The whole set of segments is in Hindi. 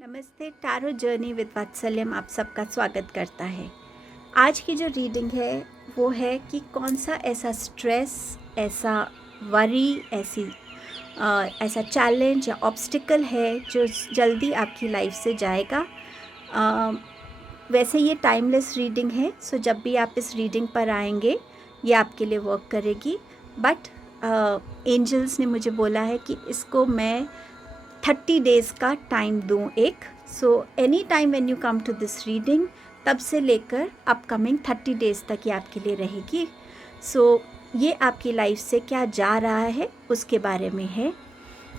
नमस्ते। टैरो जर्नी विद वात्सल्यम आप सबका स्वागत करता है। आज की जो रीडिंग है वो है कि कौन सा ऐसा स्ट्रेस, ऐसा वरी, ऐसा चैलेंज या ऑब्स्टिकल है जो जल्दी आपकी लाइफ से जाएगा। अ, वैसे ये टाइमलेस रीडिंग है, सो जब भी आप इस रीडिंग पर आएंगे ये आपके लिए वर्क करेगी। बट एंजल्स ने मुझे बोला है कि इसको मैं 30 डेज़ का टाइम दूँ एक। So any time when you come to this reading, तब से लेकर अपकमिंग 30 डेज़ तक ये आपके लिए रहेगी। सो ये आपकी लाइफ से क्या जा रहा है उसके बारे में है।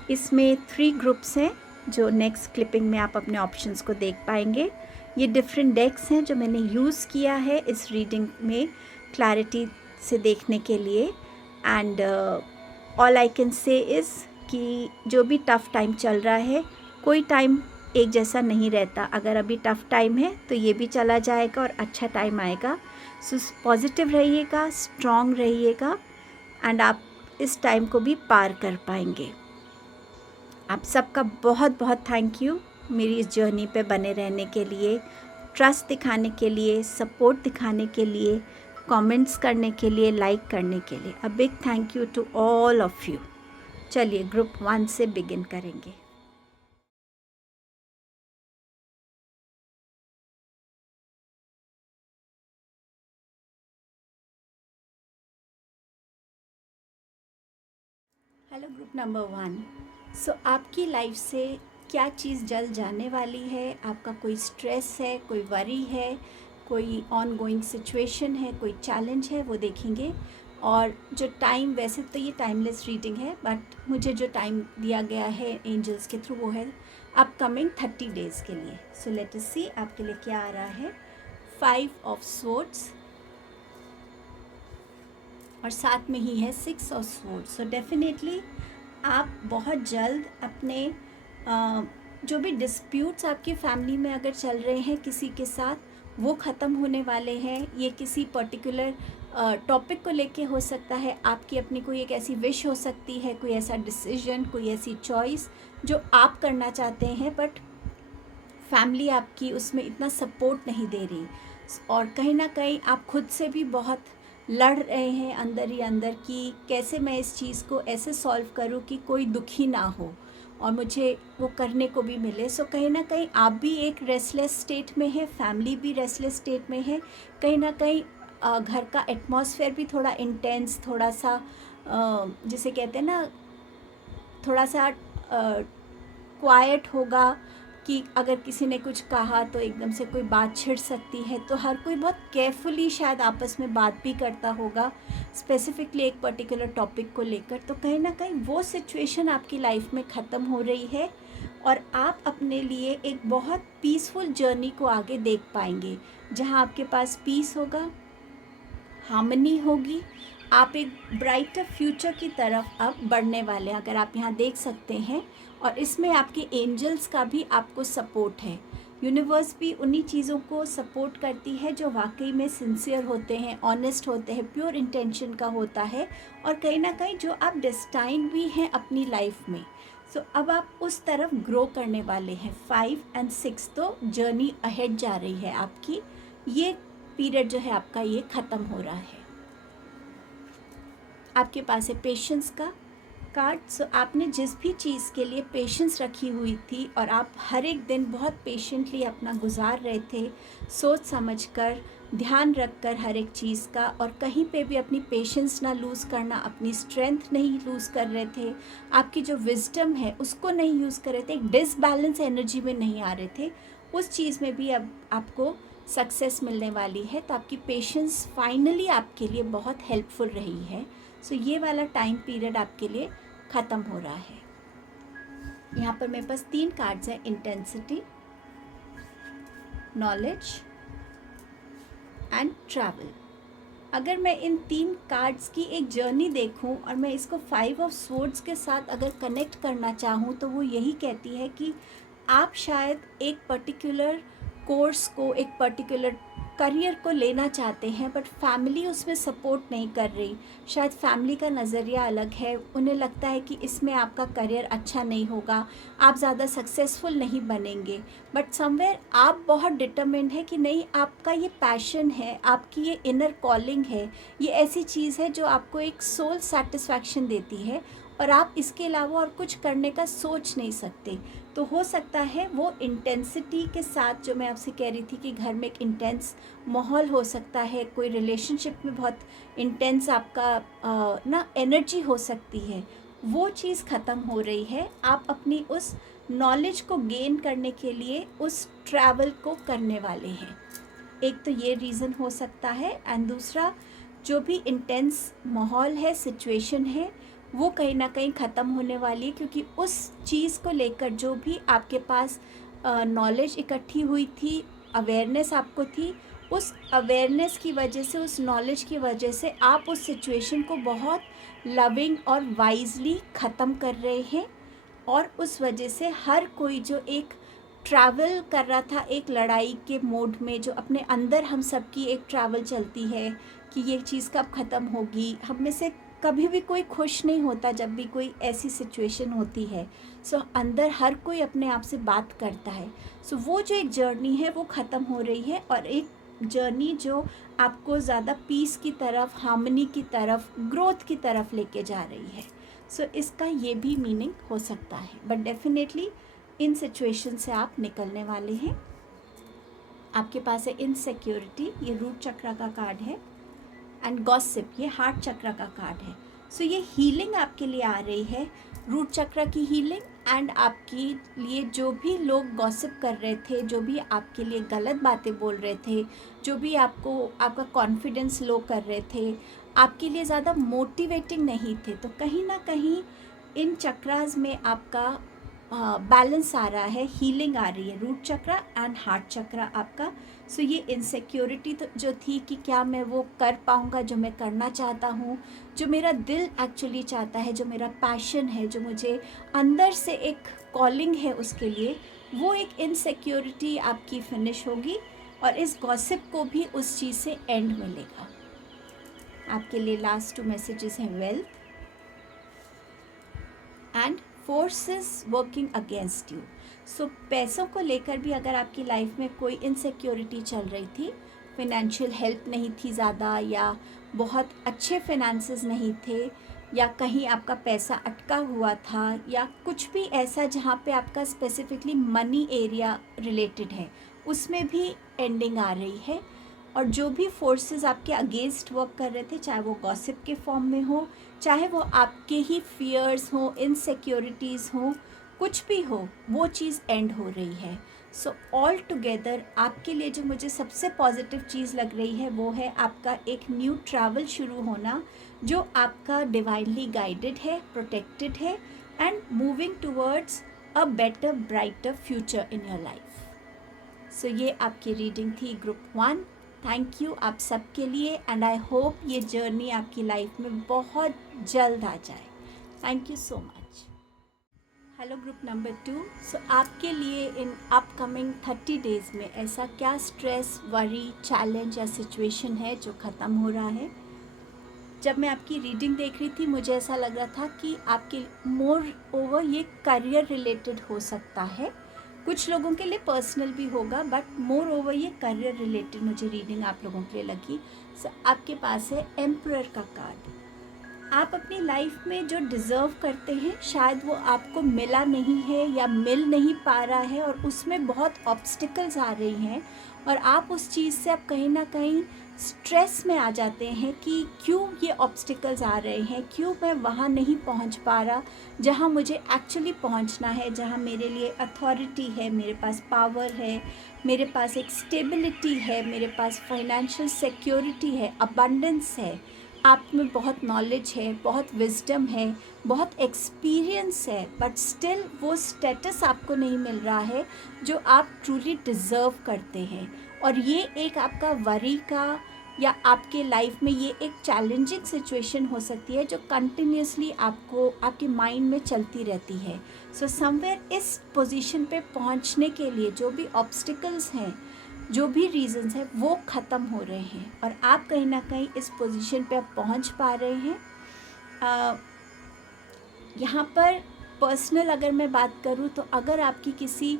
इसमें 3 ग्रुप्स हैं जो नेक्स्ट क्लिपिंग में आप अपने ऑप्शंस को देख पाएंगे। ये डिफरेंट डेक्स हैं जो मैंने यूज़ किया है इस रीडिंग में क्लैरिटी से देखने के लिए। And all I can say is कि जो भी टफ़ टाइम चल रहा है, कोई टाइम एक जैसा नहीं रहता। अगर अभी टफ़ टाइम है तो ये भी चला जाएगा और अच्छा टाइम आएगा। सो पॉजिटिव रहिएगा, स्ट्रॉन्ग रहिएगा एंड आप इस टाइम को भी पार कर पाएंगे। आप सबका बहुत बहुत थैंक यू मेरी इस जर्नी पे बने रहने के लिए, ट्रस्ट दिखाने के लिए, सपोर्ट दिखाने के लिए, कमेंट्स करने के लिए, लाइक करने के लिए। A big thank you to all of you. चलिए ग्रुप 1 से बिगिन करेंगे। Hello group number 1। सो आपकी लाइफ से क्या चीज़ जल्द जाने वाली है? आपका कोई स्ट्रेस है, कोई वरी है, कोई ऑन गोइंग सिचुएशन है, कोई चैलेंज है, वो देखेंगे। और जो टाइम, वैसे तो ये टाइमलेस रीडिंग है बट मुझे जो टाइम दिया गया है एंजल्स के थ्रू वो है अपकमिंग 30 डेज़ के लिए। सो लेट अस सी आपके लिए क्या आ रहा है। 5 ऑफ स्वॉर्ड्स और साथ में ही है 6 ऑफ स्वॉर्ड्स। सो डेफिनेटली आप बहुत जल्द अपने जो भी डिस्प्यूट्स आपकी फैमिली में अगर चल रहे हैं किसी के साथ, वो ख़त्म होने वाले हैं। ये किसी पर्टिकुलर टॉपिक को लेके हो सकता है, आपकी अपनी कोई एक ऐसी विश हो सकती है, कोई ऐसा डिसीजन, कोई ऐसी चॉइस जो आप करना चाहते हैं बट फैमिली आपकी उसमें इतना सपोर्ट नहीं दे रही। और कहीं ना कहीं आप खुद से भी बहुत लड़ रहे हैं अंदर ही अंदर कि कैसे मैं इस चीज़ को ऐसे सॉल्व करूं कि कोई दुखी ना हो और मुझे वो करने को भी मिले। सो कहीं ना कहीं आप भी एक रेस्टलेस स्टेट में है, फैमिली भी रेस्टलेस स्टेट में है। कहीं ना कहीं घर का एटमॉस्फेयर भी थोड़ा इंटेंस, थोड़ा सा जिसे कहते हैं ना, थोड़ा सा क्वाइट होगा कि अगर किसी ने कुछ कहा तो एकदम से कोई बात छिड़ सकती है। तो हर कोई बहुत केयरफुली शायद आपस में बात भी करता होगा स्पेसिफिकली एक पर्टिकुलर टॉपिक को लेकर। तो कहीं ना कहीं वो सिचुएशन आपकी लाइफ में ख़त्म हो रही है और आप अपने लिए एक बहुत पीसफुल जर्नी को आगे देख पाएंगे जहाँ आपके पास पीस होगा, हार्मनी होगी। आप एक ब्राइटर फ्यूचर की तरफ अब बढ़ने वाले हैं, अगर आप यहाँ देख सकते हैं। और इसमें आपके एंजल्स का भी आपको सपोर्ट है। यूनिवर्स भी उन्हीं चीज़ों को सपोर्ट करती है जो वाकई में सिंसियर होते हैं, ऑनेस्ट होते हैं, प्योर इंटेंशन का होता है और कहीं ना कहीं जो आप डेस्टाइन भी हैं अपनी लाइफ में। सो अब आप उस तरफ ग्रो करने वाले हैं। 5 एंड 6 तो जर्नी अहेड जा रही है आपकी। ये पीरियड जो है आपका ये ख़त्म हो रहा है। आपके पास है पेशेंस का कार्ड। सो आपने जिस भी चीज़ के लिए पेशेंस रखी हुई थी और आप हर एक दिन बहुत पेशेंटली अपना गुजार रहे थे, सोच समझ कर, ध्यान रख कर हर एक चीज़ का, और कहीं पे भी अपनी पेशेंस ना लूज़ करना, अपनी स्ट्रेंथ नहीं लूज़ कर रहे थे, आपकी जो विजडम है उसको नहीं यूज़ कर रहे थे, एक डिसबैलेंस एनर्जी में नहीं आ रहे थे, उस चीज़ में भी अब आपको सक्सेस मिलने वाली है। तो आपकी पेशेंस फाइनली आपके लिए बहुत हेल्पफुल रही है। सो ये वाला टाइम पीरियड आपके लिए ख़त्म हो रहा है। यहाँ पर मेरे पास 3 कार्ड्स हैं, इंटेंसिटी, नॉलेज एंड ट्रैवल। अगर मैं इन 3 कार्ड्स की एक जर्नी देखूं और मैं इसको 5 ऑफ स्वॉर्ड्स के साथ अगर कनेक्ट करना चाहूं तो वो यही कहती है कि आप शायद एक पर्टिकुलर कोर्स को, एक पर्टिकुलर करियर को लेना चाहते हैं बट फैमिली उसमें सपोर्ट नहीं कर रही। शायद फैमिली का नज़रिया अलग है, उन्हें लगता है कि इसमें आपका करियर अच्छा नहीं होगा, आप ज़्यादा सक्सेसफुल नहीं बनेंगे। बट समवेयर आप बहुत डिटरमिन्ड है कि नहीं, आपका ये पैशन है, आपकी ये इनर कॉलिंग है, ये ऐसी चीज़ है जो आपको एक सोल सेटिस्फैक्शन देती है और आप इसके अलावा और कुछ करने का सोच नहीं सकते। तो हो सकता है वो इंटेंसिटी के साथ, जो मैं आपसे कह रही थी कि घर में एक इंटेंस माहौल हो सकता है, कोई रिलेशनशिप में बहुत इंटेंस आपका ना एनर्जी हो सकती है, वो चीज़ ख़त्म हो रही है। आप अपनी उस नॉलेज को गेन करने के लिए उस ट्रैवल को करने वाले हैं। एक तो ये रीज़न हो सकता है, एंड दूसरा जो भी इंटेंस माहौल है, सिचुएशन है, वो कहीं ना कहीं ख़त्म होने वाली है, क्योंकि उस चीज़ को लेकर जो भी आपके पास नॉलेज इकट्ठी हुई थी, अवेयरनेस आपको थी, उस अवेयरनेस की वजह से, उस नॉलेज की वजह से आप उस सिचुएशन को बहुत लविंग और वाइजली ख़त्म कर रहे हैं। और उस वजह से हर कोई जो एक ट्रैवल कर रहा था एक लड़ाई के मोड में, जो अपने अंदर हम सब की एक ट्रैवल चलती है कि ये चीज़ कब ख़त्म होगी, हम में से कभी भी कोई खुश नहीं होता जब भी कोई ऐसी सिचुएशन होती है। सो अंदर हर कोई अपने आप से बात करता है। सो वो जो एक जर्नी है वो ख़त्म हो रही है, और एक जर्नी जो आपको ज़्यादा पीस की तरफ, हार्मनी की तरफ, ग्रोथ की तरफ लेके जा रही है। सो इसका ये भी मीनिंग हो सकता है, बट डेफिनेटली इन सिचुएशन से आप निकलने वाले हैं। आपके पास है इनसिक्योरिटी, ये रूट चक्र का कार्ड है, एंड गॉसिप, ये हार्ट चक्र का कार्ड है। सो ये हीलिंग आपके लिए आ रही है, रूट चक्र की हीलिंग, एंड आपके लिए जो भी लोग गॉसिप कर रहे थे, जो भी आपके लिए गलत बातें बोल रहे थे, जो भी आपको आपका कॉन्फिडेंस लो कर रहे थे, आपके लिए ज़्यादा मोटिवेटिंग नहीं थे, तो कहीं ना कहीं इन चक्रास में आपका बैलेंस आ रहा है, हीलिंग आ रही है, रूट चक्र एंड हार्ट चक्र आपका। सो ये इनसिक्योरिटी तो जो थी कि क्या मैं वो कर पाऊँगा जो मैं करना चाहता हूँ, जो मेरा दिल एक्चुअली चाहता है, जो मेरा पैशन है, जो मुझे अंदर से एक कॉलिंग है उसके लिए, वो एक इनसिक्योरिटी आपकी फिनिश होगी, और इस गॉसिप को भी उस चीज़ से एंड मिलेगा। आपके लिए लास्ट 2 मैसेजेस हैं, wealth and forces working against you. So पैसों को लेकर भी अगर आपकी लाइफ में कोई इनसिक्योरिटी चल रही थी, फिनेंशियल हेल्प नहीं थी ज़्यादा, या बहुत अच्छे फिनेंसेस नहीं थे, या कहीं आपका पैसा अटका हुआ था, या कुछ भी ऐसा जहाँ पे आपका स्पेसिफिकली मनी एरिया रिलेटेड है, उसमें भी एंडिंग आ रही है। और जो भी फोर्सेस आपके अगेंस्ट वर्क कर रहे थे, चाहे वो गॉसिप के फॉर्म में हो, चाहे वो आपके ही फियर्स हो, इनसिक्योरिटीज़ हो, कुछ भी हो, वो चीज़ एंड हो रही है। सो ऑल टुगेदर आपके लिए जो मुझे सबसे पॉजिटिव चीज़ लग रही है वो है आपका एक न्यू ट्रैवल शुरू होना, जो आपका डिवाइनली गाइडेड है, प्रोटेक्टेड है, and moving towards a better brighter future in your life. So ये आपकी रीडिंग थी ग्रुप 1। थैंक यू आप सबके लिए, एंड आई होप ये जर्नी आपकी लाइफ में बहुत जल्द आ जाए। Thank you so much. Hello group number 2। सो आपके लिए इन अपकमिंग 30 डेज़ में ऐसा क्या स्ट्रेस, वरी, चैलेंज या सिचुएशन है जो ख़त्म हो रहा है? जब मैं आपकी रीडिंग देख रही थी मुझे ऐसा लग रहा था कि आपके मोर ओवर ये करियर रिलेटेड हो सकता है, कुछ लोगों के लिए पर्सनल भी होगा, बट मोर ओवर ये करियर रिलेटेड मुझे रीडिंग आप लोगों के लिए लगी। सो आपके पास है एम्परर का कार्ड। आप अपनी लाइफ में जो डिज़र्व करते हैं शायद वो आपको मिला नहीं है या मिल नहीं पा रहा है, और उसमें बहुत ऑब्स्टिकल्स आ रही हैं, और आप उस चीज़ से आप कहीं ना कहीं स्ट्रेस में आ जाते हैं कि क्यों ये ऑब्स्टिकल्स आ रहे हैं, क्यों मैं वहाँ नहीं पहुँच पा रहा जहाँ मुझे एक्चुअली पहुँचना है, जहाँ मेरे लिए अथॉरिटी है, मेरे पास पावर है, मेरे पास एक स्टेबिलिटी है, मेरे पास फाइनेंशियल सिक्योरिटी है, अबंडेंस है, आप में बहुत नॉलेज है, बहुत विजडम है, बहुत एक्सपीरियंस है, बट स्टिल वो स्टेटस आपको नहीं मिल रहा है जो आप ट्रूली डिज़र्व करते हैं। और ये एक आपका वरी का या आपके लाइफ में ये एक चैलेंजिंग सिचुएशन हो सकती है जो कंटिन्यूसली आपको आपके माइंड में चलती रहती है। सो समवेयर इस पोजीशन पे पहुंचने के लिए जो भी ऑब्स्टिकल्स हैं जो भी रीज़न्स हैं वो ख़त्म हो रहे हैं और आप कहीं ना कहीं इस पोजीशन पे आप पहुंच पा रहे हैं। यहाँ पर पर्सनल अगर मैं बात करूँ तो अगर आपकी किसी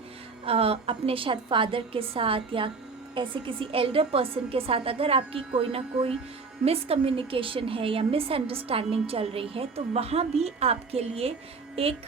अपने शायद फादर के साथ या ऐसे किसी एल्डर पर्सन के साथ अगर आपकी कोई ना कोई मिसकम्युनिकेशन है या मिसअंडरस्टैंडिंग चल रही है, तो वहाँ भी आपके लिए एक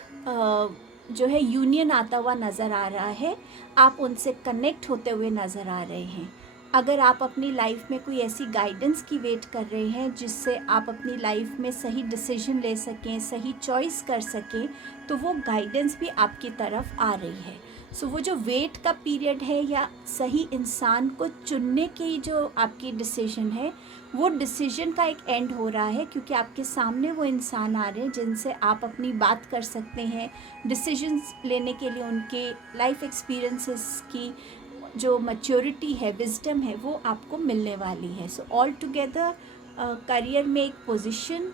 जो है यूनियन आता हुआ नज़र आ रहा है, आप उनसे कनेक्ट होते हुए नज़र आ रहे हैं। अगर आप अपनी लाइफ में कोई ऐसी गाइडेंस की वेट कर रहे हैं जिससे आप अपनी लाइफ में सही डिसीजन ले सकें, सही चॉइस कर सकें, तो वो गाइडेंस भी आपकी तरफ आ रही है। सो वो जो वेट का पीरियड है या सही इंसान को चुनने की जो आपकी डिसीजन है, वो डिसीजन का एक एंड हो रहा है, क्योंकि आपके सामने वो इंसान आ रहे हैं जिनसे आप अपनी बात कर सकते हैं। डिसीजंस लेने के लिए उनके लाइफ एक्सपीरियंसेस की जो मैच्योरिटी है, विजडम है, वो आपको मिलने वाली है। सो ऑल टुगेदर करियर में एक पोजीशन,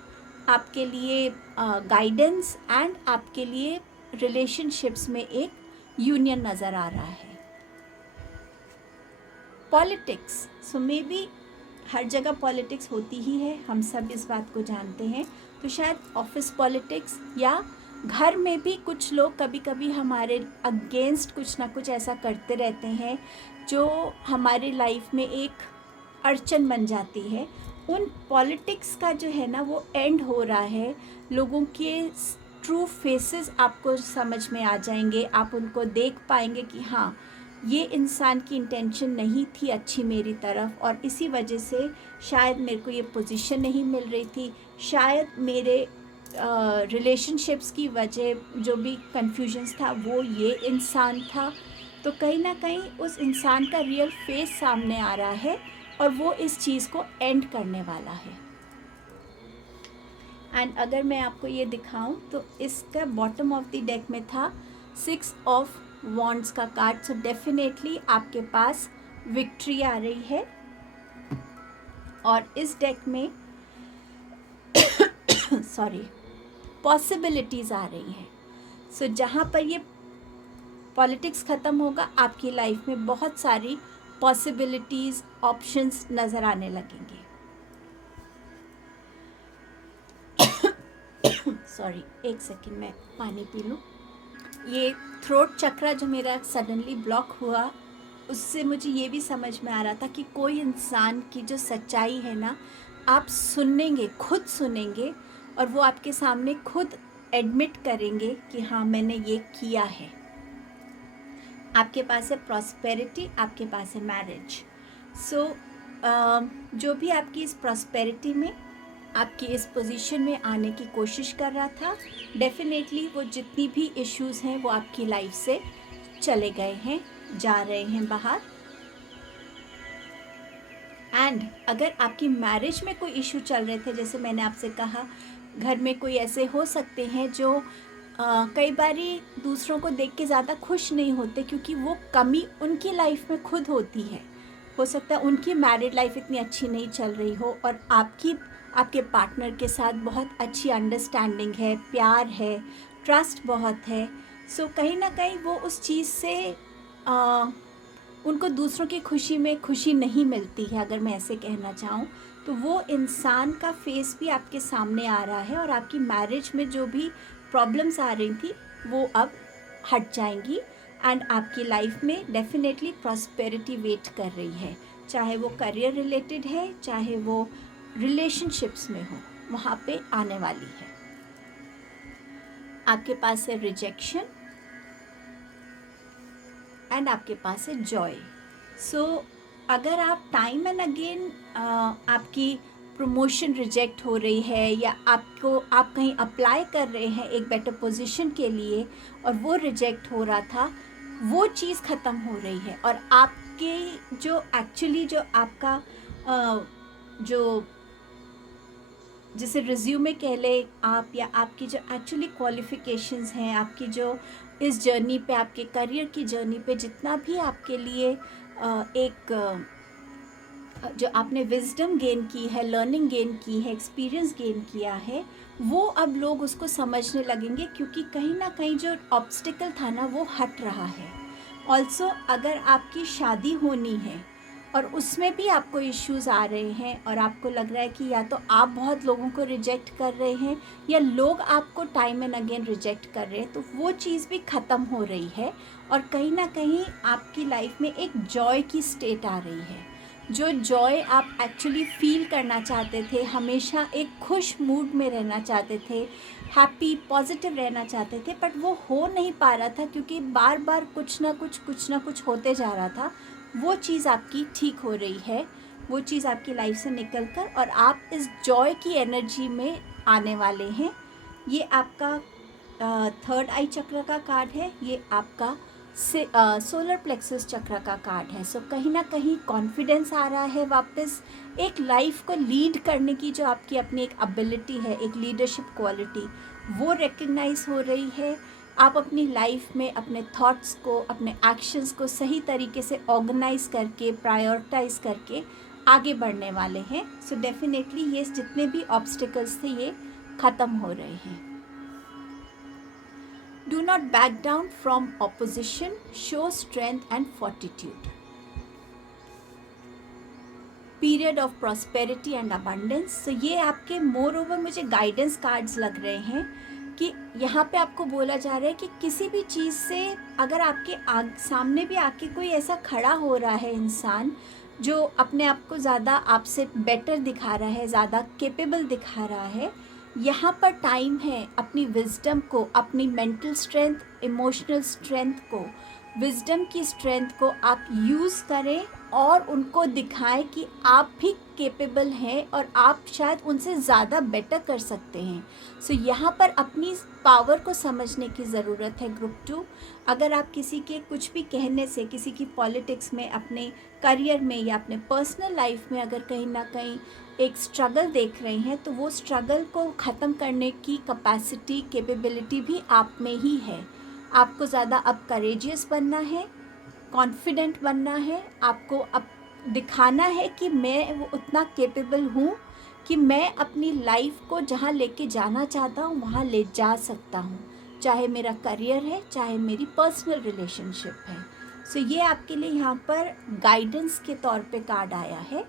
आपके लिए गाइडेंस एंड आपके लिए रिलेशनशिप्स में एक यूनियन नज़र आ रहा है। पॉलिटिक्स, सो मे बी हर जगह पॉलिटिक्स होती ही है, हम सब इस बात को जानते हैं। तो शायद ऑफिस पॉलिटिक्स या घर में भी कुछ लोग कभी कभी हमारे अगेंस्ट कुछ ना कुछ ऐसा करते रहते हैं जो हमारी लाइफ में एक अड़चन बन जाती है। उन पॉलिटिक्स का जो है ना वो एंड हो रहा है। लोगों के ट्रू फेसेस आपको समझ में आ जाएंगे, आप उनको देख पाएंगे कि हाँ, ये इंसान की इंटेंशन नहीं थी अच्छी मेरी तरफ, और इसी वजह से शायद मेरे को ये पोजीशन नहीं मिल रही थी, शायद मेरे रिलेशनशिप्स की वजह जो भी कन्फ्यूजन्स था वो ये इंसान था। तो कहीं ना कहीं उस इंसान का रियल फेस सामने आ रहा है और वो इस चीज़ को एंड करने वाला है। एंड अगर मैं आपको ये दिखाऊं तो इसका बॉटम ऑफ द डेक में था 6 ऑफ वॉन्ड्स का कार्ड। सो डेफिनेटली आपके पास विक्ट्री आ रही है और इस डेक में सॉरी पॉसिबिलिटीज़ आ रही हैं। सो जहाँ पर ये पॉलिटिक्स ख़त्म होगा, आपकी लाइफ में बहुत सारी पॉसिबिलिटीज़, ऑप्शंस नज़र आने लगेंगे। सॉरी, एक सेकंड, मैं पानी पी लूँ। ये थ्रोट चक्रा जो मेरा सडनली ब्लॉक हुआ, उससे मुझे ये भी समझ में आ रहा था कि कोई इंसान की जो सच्चाई है ना, आप सुनेंगे, खुद सुनेंगे और वो आपके सामने खुद एडमिट करेंगे कि हाँ, मैंने ये किया है। आपके पास है प्रॉस्पेरिटी, आपके पास है मैरिज। सो जो भी आपकी इस प्रॉस्पेरिटी में, आपकी इस पोजीशन में आने की कोशिश कर रहा था, डेफिनेटली वो जितनी भी इश्यूज़ हैं वो आपकी लाइफ से चले गए हैं, जा रहे हैं बाहर। एंड अगर आपकी मैरिज में कोई इशू चल रहे थे, जैसे मैंने आपसे कहा, घर में कोई ऐसे हो सकते हैं जो कई बारी दूसरों को देख के ज़्यादा खुश नहीं होते, क्योंकि वो कमी उनकी लाइफ में खुद होती है। हो सकता है उनकी मैरिड लाइफ इतनी अच्छी नहीं चल रही हो और आपके पार्टनर के साथ बहुत अच्छी अंडरस्टैंडिंग है, प्यार है, ट्रस्ट बहुत है। सो कहीं ना कहीं वो उस चीज़ से उनको दूसरों की खुशी में खुशी नहीं मिलती है, अगर मैं ऐसे कहना चाहूँ। तो वो इंसान का फेस भी आपके सामने आ रहा है और आपकी मैरिज में जो भी प्रॉब्लम्स आ रही थी वो अब हट जाएंगी एंड आपकी लाइफ में डेफिनेटली प्रॉस्पेरिटी वेट कर रही है। चाहे वो करियर रिलेटेड है, चाहे वो रिलेशनशिप्स में हो, वहाँ पे आने वाली है। आपके पास है रिजेक्शन एंड आपके पास है जॉय। सो अगर आप टाइम एंड अगेन आपकी प्रमोशन रिजेक्ट हो रही है या आप कहीं अप्लाई कर रहे हैं एक बेटर पोजीशन के लिए और वो रिजेक्ट हो रहा था, वो चीज़ ख़त्म हो रही है और आपके जो एक्चुअली जो आपका जो जैसे रिज्यूमे कह ले आप, या आपकी जो एक्चुअली क्वालिफ़िकेशंस हैं, आपकी जो इस जर्नी पे, आपके करियर की जर्नी पे जितना भी आपके लिए एक जो आपने विजडम गेन की है, लर्निंग गेन की है, एक्सपीरियंस गेन किया है, वो अब लोग उसको समझने लगेंगे, क्योंकि कहीं ना कहीं जो ऑब्स्टिकल था ना वो हट रहा है ऑल्सो अगर आपकी शादी होनी है और उसमें भी आपको इश्यूज़ आ रहे हैं और आपको लग रहा है कि या तो आप बहुत लोगों को रिजेक्ट कर रहे हैं या लोग आपको टाइम एंड अगेन रिजेक्ट कर रहे हैं, तो वो चीज़ भी ख़त्म हो रही है और कहीं ना कहीं आपकी लाइफ में एक जॉय की स्टेट आ रही है। जो जॉय आप एक्चुअली फील करना चाहते थे, हमेशा एक खुश मूड में रहना चाहते थे, हैप्पी पॉजिटिव रहना चाहते थे, बट वो हो नहीं पा रहा था क्योंकि बार बार कुछ ना कुछ होते जा रहा था। वो चीज़ आपकी ठीक हो रही है, वो चीज़ आपकी लाइफ से निकल कर और आप इस जॉय की एनर्जी में आने वाले हैं। ये आपका थर्ड आई चक्र का कार्ड है, ये आपका सोलर प्लेक्सस चक्र का कार्ड है। सो कहीं ना कहीं कॉन्फिडेंस आ रहा है वापस, एक लाइफ को लीड करने की जो आपकी अपनी एक एबिलिटी है, एक लीडरशिप क्वालिटी, वो रिकग्नाइज हो रही है। आप अपनी लाइफ में अपने थॉट्स को, अपने एक्शंस को सही तरीके से ऑर्गेनाइज करके, प्रायोरिटाइज करके आगे बढ़ने वाले हैं। सो डेफिनेटली ये जितने भी ऑब्स्टिकल्स थे ये ख़त्म हो रहे हैं। Do not back down from opposition, show strength and fortitude. Period of prosperity and abundance. So ये आपके मोर ओवर मुझे गाइडेंस कार्ड्स लग रहे हैं कि यहाँ पे आपको बोला जा रहा है कि किसी भी चीज़ से अगर आपके सामने भी आके कोई ऐसा खड़ा हो रहा है इंसान जो अपने आप को ज़्यादा आपसे बेटर दिखा रहा है, ज़्यादा केपेबल दिखा रहा है, यहाँ पर टाइम है अपनी विजडम को, अपनी मेंटल स्ट्रेंथ, इमोशनल स्ट्रेंथ को, विजडम की स्ट्रेंथ को आप यूज़ करें और उनको दिखाएं कि आप भी केपेबल हैं और आप शायद उनसे ज़्यादा बेटर कर सकते हैं। सो यहाँ पर अपनी पावर को समझने की ज़रूरत है ग्रुप 2। अगर आप किसी के कुछ भी कहने से, किसी की पॉलिटिक्स में, अपने करियर में या अपने पर्सनल लाइफ में अगर कहीं ना कहीं एक स्ट्रगल देख रहे हैं, तो वो स्ट्रगल को ख़त्म करने की कैपेसिटी, कैपेबिलिटी भी आप में ही है। आपको ज़्यादा अब करेजियस बनना है, कॉन्फिडेंट बनना है, आपको अब दिखाना है कि मैं वो उतना केपेबल हूँ कि मैं अपनी लाइफ को जहाँ लेके जाना चाहता हूँ वहाँ ले जा सकता हूँ, चाहे मेरा करियर है, चाहे मेरी पर्सनल रिलेशनशिप है। सो ये आपके लिए यहाँ पर गाइडेंस के तौर पे कार्ड आया है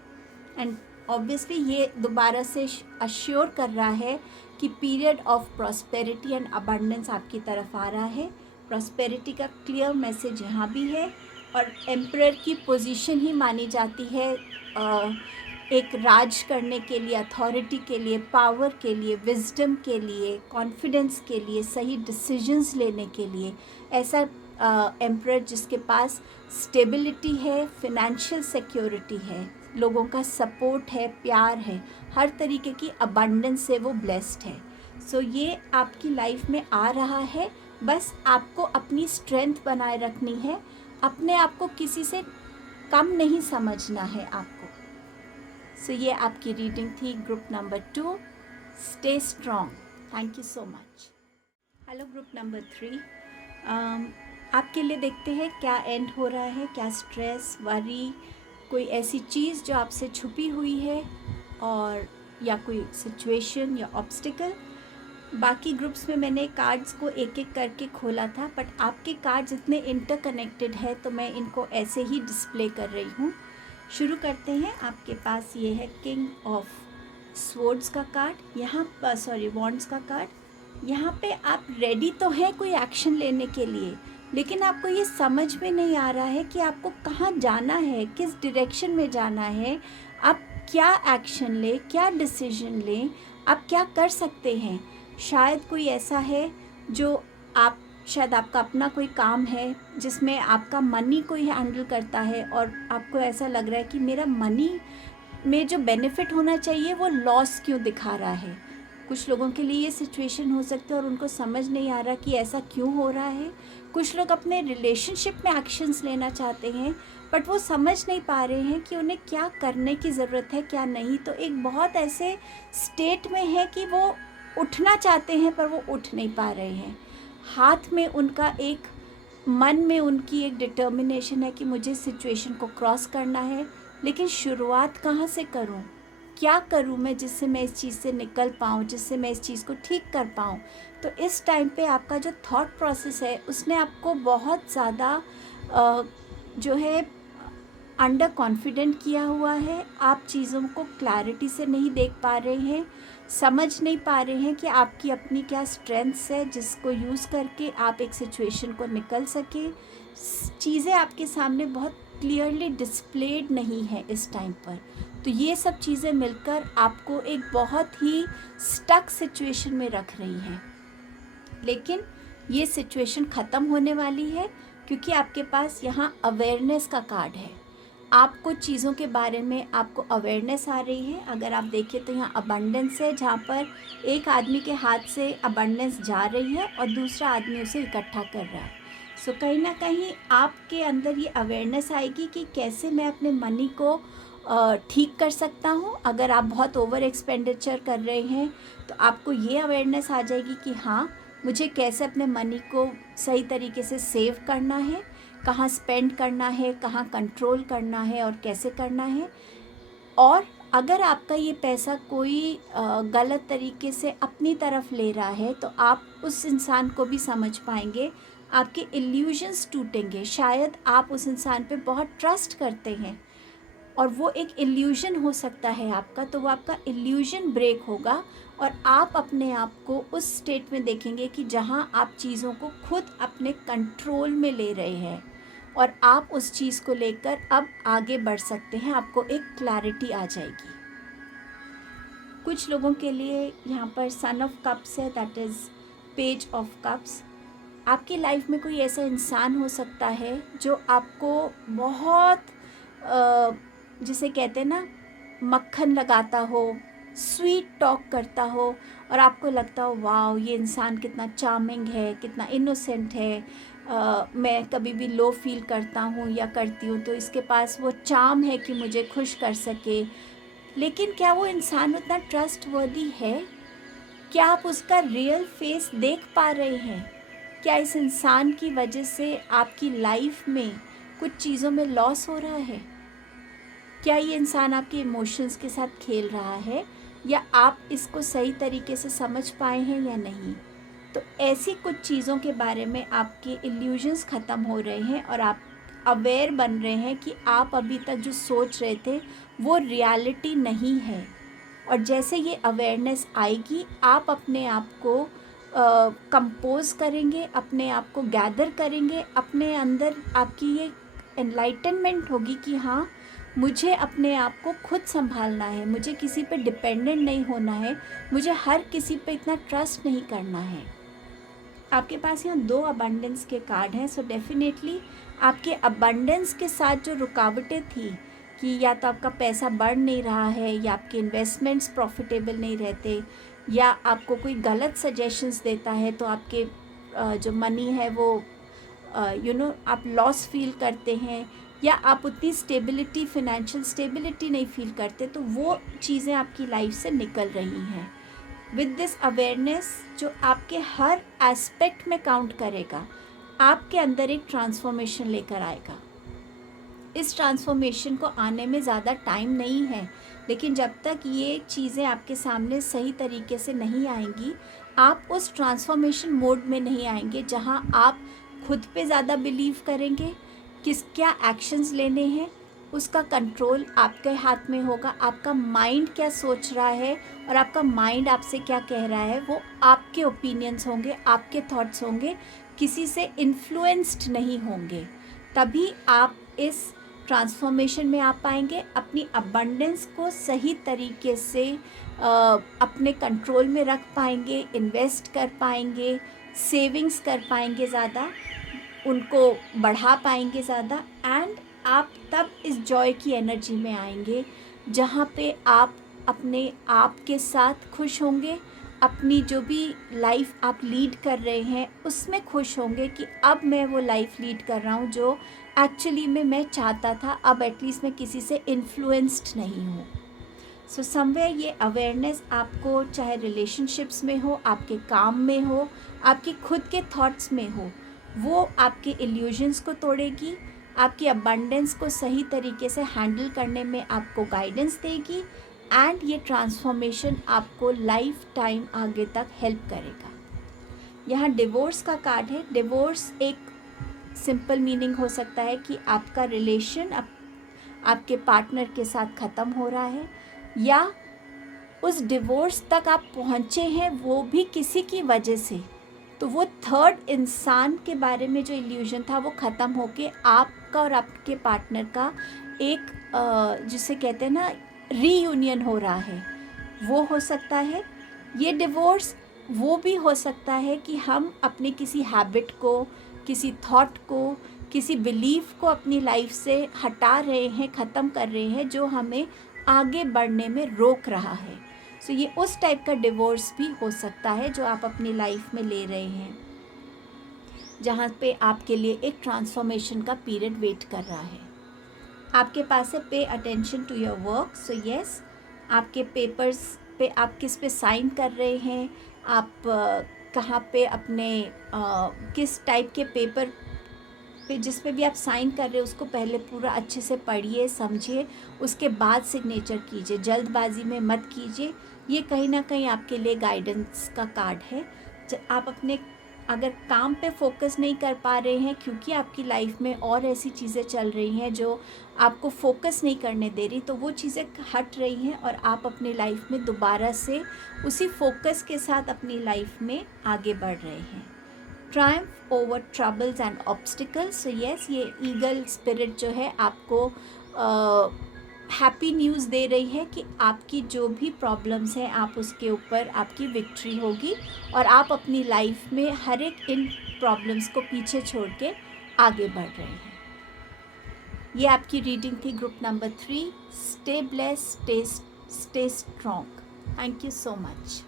एंड ऑब्वियसली ये दोबारा से अश्योर कर रहा है कि period of prosperity and abundance आपकी तरफ आ रहा है। प्रॉस्पेरिटी का क्लियर मैसेज यहाँ भी है और एम्परर की पोजीशन ही मानी जाती है एक राज करने के लिए, अथॉरिटी के लिए, पावर के लिए, विजडम के लिए, कॉन्फिडेंस के लिए, सही डिसीजंस लेने के लिए। ऐसा एम्परर जिसके पास स्टेबिलिटी है, फिनेंशियल सिक्योरिटी है, लोगों का सपोर्ट है, प्यार है, हर तरीके की अबंडेंस से वो ब्लेस्ड है। सो ये आपकी लाइफ में आ रहा है। बस आपको अपनी स्ट्रेंथ बनाए रखनी है, अपने आप को किसी से कम नहीं समझना है आपको। सो ये आपकी रीडिंग थी group number 2। Stay strong. Thank you so much. Hello group number 3। आपके लिए देखते हैं क्या एंड हो रहा है, क्या स्ट्रेस, वरी, कोई ऐसी चीज़ जो आपसे छुपी हुई है और या कोई सिचुएशन या ऑब्स्टिकल। बाकी ग्रुप्स में मैंने कार्ड्स को एक एक करके खोला था, बट आपके कार्ड्स इतने इंटरकनेक्टेड है तो मैं इनको ऐसे ही डिस्प्ले कर रही हूँ। शुरू करते हैं। आपके पास ये है किंग ऑफ स्वॉर्ड्स का कार्ड, यहाँ पर वॉन्ड्स का कार्ड। यहाँ पे आप रेडी तो हैं कोई एक्शन लेने के लिए, लेकिन आपको ये समझ में नहीं आ रहा है कि आपको कहाँ जाना है, किस डायरेक्शन में जाना है, आप क्या एक्शन लें, क्या डिसीजन लें, आप क्या कर सकते हैं। शायद कोई ऐसा है जो शायद आपका अपना कोई काम है जिसमें आपका मनी कोई हैंडल करता है और आपको ऐसा लग रहा है कि मेरा मनी में जो बेनिफिट होना चाहिए वो लॉस क्यों दिखा रहा है। कुछ लोगों के लिए ये सिचुएशन हो सकती है और उनको समझ नहीं आ रहा कि ऐसा क्यों हो रहा है। कुछ लोग अपने रिलेशनशिप में एक्शंस लेना चाहते हैं बट वो समझ नहीं पा रहे हैं कि उन्हें क्या करने की ज़रूरत है, क्या नहीं। तो एक बहुत ऐसे स्टेट में है कि वो उठना चाहते हैं पर वो उठ नहीं पा रहे हैं। हाथ में उनका एक, मन में उनकी एक डिटर्मिनेशन है कि मुझे सिचुएशन को क्रॉस करना है, लेकिन शुरुआत कहाँ से करूँ, क्या करूँ मैं जिससे मैं इस चीज़ से निकल पाऊँ, जिससे मैं इस चीज़ को ठीक कर पाऊँ। तो इस टाइम पे आपका जो थॉट प्रोसेस है उसने आपको बहुत ज़्यादा जो है अंडर कॉन्फिडेंट किया हुआ है, आप चीज़ों को क्लैरिटी से नहीं देख पा रहे हैं, समझ नहीं पा रहे हैं कि आपकी अपनी क्या स्ट्रेंथ्स है जिसको यूज़ करके आप एक सिचुएशन को निकल सके। चीज़ें आपके सामने बहुत क्लियरली डिस्प्लेड नहीं है इस टाइम पर। तो ये सब चीज़ें मिलकर आपको एक बहुत ही स्टक सिचुएशन में रख रही हैं, लेकिन ये सिचुएशन ख़त्म होने वाली है क्योंकि आपके पास यहाँ अवेयरनेस का कार्ड है। आपको चीज़ों के बारे में आपको अवेयरनेस आ रही है। अगर आप देखें तो यहाँ अबंडेंस है, जहाँ पर एक आदमी के हाथ से अबंडेंस जा रही है और दूसरा आदमी उसे इकट्ठा कर रहा है। सो कहीं ना कहीं आपके अंदर ये अवेयरनेस आएगी कि कैसे मैं अपने मनी को ठीक कर सकता हूँ। अगर आप बहुत ओवर एक्सपेंडिचर कर रहे हैं तो आपको ये अवेयरनेस आ जाएगी कि हाँ, मुझे कैसे अपने मनी को सही तरीके से सेव करना है, कहाँ स्पेंड करना है, कहाँ कंट्रोल करना है और कैसे करना है। और अगर आपका ये पैसा कोई गलत तरीके से अपनी तरफ ले रहा है तो आप उस इंसान को भी समझ पाएंगे, आपके इल्यूजन्स टूटेंगे। शायद आप उस इंसान पे बहुत ट्रस्ट करते हैं और वो एक इल्यूजन हो सकता है आपका, तो वो आपका इल्यूजन ब्रेक होगा और आप अपने आप को उस स्टेट में देखेंगे कि जहाँ आप चीज़ों को खुद अपने कंट्रोल में ले रहे हैं और आप उस चीज़ को लेकर अब आगे बढ़ सकते हैं। आपको एक क्लैरिटी आ जाएगी। कुछ लोगों के लिए यहाँ पर सन ऑफ कप्स है, that is page of cups. आपकी लाइफ में कोई ऐसा इंसान हो सकता है जो आपको बहुत जिसे कहते हैं ना, मक्खन लगाता हो, स्वीट टॉक करता हो और आपको लगता हो वाओ, ये इंसान कितना चार्मिंग है, कितना इनोसेंट है। मैं कभी भी लो फील करता हूँ या करती हूँ तो इसके पास वो चार्म है कि मुझे खुश कर सके। लेकिन क्या वो इंसान उतना ट्रस्टवर्दी है? क्या आप उसका रियल फेस देख पा रहे हैं? क्या इस इंसान की वजह से आपकी लाइफ में कुछ चीज़ों में लॉस हो रहा है? क्या ये इंसान आपके इमोशंस के साथ खेल रहा है या आप इसको सही तरीके से समझ पाए हैं या नहीं? तो ऐसी कुछ चीज़ों के बारे में आपके इल्यूजन्स ख़त्म हो रहे हैं और आप अवेयर बन रहे हैं कि आप अभी तक जो सोच रहे थे वो रियलिटी नहीं है। और जैसे ये अवेयरनेस आएगी, आप अपने आप को कंपोज करेंगे, अपने आप को गैदर करेंगे, अपने अंदर आपकी ये एनलाइटनमेंट होगी कि हाँ, मुझे अपने आप को खुद संभालना है, मुझे किसी पे डिपेंडेंट नहीं होना है, मुझे हर किसी पे इतना ट्रस्ट नहीं करना है। आपके पास यहाँ 2 अबंडेंस के कार्ड हैं। सो डेफिनेटली आपके अबंडेंस के साथ जो रुकावटें थी कि या तो आपका पैसा बढ़ नहीं रहा है या आपके इन्वेस्टमेंट्स प्रॉफिटेबल नहीं रहते या आपको कोई गलत सजेशंस देता है तो आपके जो मनी है वो आप लॉस फील करते हैं या आप उतनी स्टेबिलिटी, फाइनेंशियल स्टेबिलिटी नहीं फील करते, तो वो चीज़ें आपकी लाइफ से निकल रही हैं। विद दिस अवेयरनेस जो आपके हर एस्पेक्ट में काउंट करेगा, आपके अंदर एक ट्रांसफॉर्मेशन लेकर आएगा। इस ट्रांसफॉर्मेशन को आने में ज़्यादा टाइम नहीं है, लेकिन जब तक ये चीज़ें आपके सामने सही तरीके से नहीं आएंगी, आप उस ट्रांसफॉर्मेशन मोड में नहीं आएंगे जहाँ आप खुद पे ज़्यादा बिलीव करेंगे, क्या एक्शंस लेने हैं उसका कंट्रोल आपके हाथ में होगा। आपका माइंड क्या सोच रहा है और आपका माइंड आपसे क्या कह रहा है, वो आपके ओपिनियंस होंगे, आपके थॉट्स होंगे, किसी से इन्फ्लुएंस्ड नहीं होंगे। तभी आप इस ट्रांसफॉर्मेशन में आ पाएंगे, अपनी अबंडेंस को सही तरीके से अपने कंट्रोल में रख पाएंगे, इन्वेस्ट कर पाएंगे, सेविंग्स कर पाएंगे ज़्यादा, उनको बढ़ा पाएंगे ज़्यादा। एंड आप तब इस जॉय की एनर्जी में आएंगे जहाँ पे आप अपने आप के साथ खुश होंगे, अपनी जो भी लाइफ आप लीड कर रहे हैं उसमें खुश होंगे कि अब मैं वो लाइफ लीड कर रहा हूँ जो एक्चुअली में मैं चाहता था। अब एटलीस्ट मैं किसी से इन्फ्लुएंस्ड नहीं हूँ। सो समवेयर ये अवेयरनेस आपको, चाहे रिलेशनशिप्स में हो, आपके काम में हो, आपके खुद के थॉट्स में हो, वो आपके इल्यूजन्स को तोड़ेगी, आपकी अबंडेंस को सही तरीके से हैंडल करने में आपको गाइडेंस देगी एंड ये ट्रांसफॉर्मेशन आपको लाइफ टाइम आगे तक हेल्प करेगा। यहाँ डिवोर्स का कार्ड है। डिवोर्स एक सिंपल मीनिंग हो सकता है कि आपका रिलेशन आपके पार्टनर के साथ ख़त्म हो रहा है, या उस डिवोर्स तक आप पहुँचे हैं वो भी किसी की वजह से। तो वो थर्ड इंसान के बारे में जो इल्यूजन था वो ख़त्म होके आपका और आपके पार्टनर का एक जिसे कहते हैं ना रीयूनियन हो रहा है, वो हो सकता है। ये डिवोर्स वो भी हो सकता है कि हम अपने किसी हैबिट को, किसी थॉट को, किसी बिलीफ को अपनी लाइफ से हटा रहे हैं, ख़त्म कर रहे हैं, जो हमें आगे बढ़ने में रोक रहा है। सो ये उस टाइप का डिवोर्स भी हो सकता है जो आप अपनी लाइफ में ले रहे हैं, जहाँ पे आपके लिए एक ट्रांसफॉर्मेशन का पीरियड वेट कर रहा है। आपके पास है pay attention to your work. So yes, आपके पेपर्स पे आप किस पे साइन कर रहे हैं, आप कहाँ पे अपने किस टाइप के पेपर पे जिस पे भी आप साइन कर रहे हो उसको पहले पूरा अच्छे से पढ़िए, समझिए, उसके बाद सिग्नेचर कीजिए, जल्दबाजी में मत कीजिए। ये कहीं ना कहीं आपके लिए गाइडेंस का कार्ड है। आप अपने अगर काम पे फोकस नहीं कर पा रहे हैं क्योंकि आपकी लाइफ में और ऐसी चीज़ें चल रही हैं जो आपको फोकस नहीं करने दे रही, तो वो चीज़ें हट रही हैं और आप अपनी लाइफ में दोबारा से उसी फोकस के साथ अपनी लाइफ में आगे बढ़ रहे हैं। Triumph over troubles and obstacles. So yes, ये ईगल स्पिरिट जो है आपको हैप्पी न्यूज़ दे रही है कि आपकी जो भी प्रॉब्लम्स हैं आप उसके ऊपर आपकी विक्ट्री होगी और आप अपनी लाइफ में हर एक इन प्रॉब्लम्स को पीछे छोड़ के आगे बढ़ रहे हैं। ये आपकी रीडिंग थी group number 3। Stay blessed, stay strong. Thank you so much.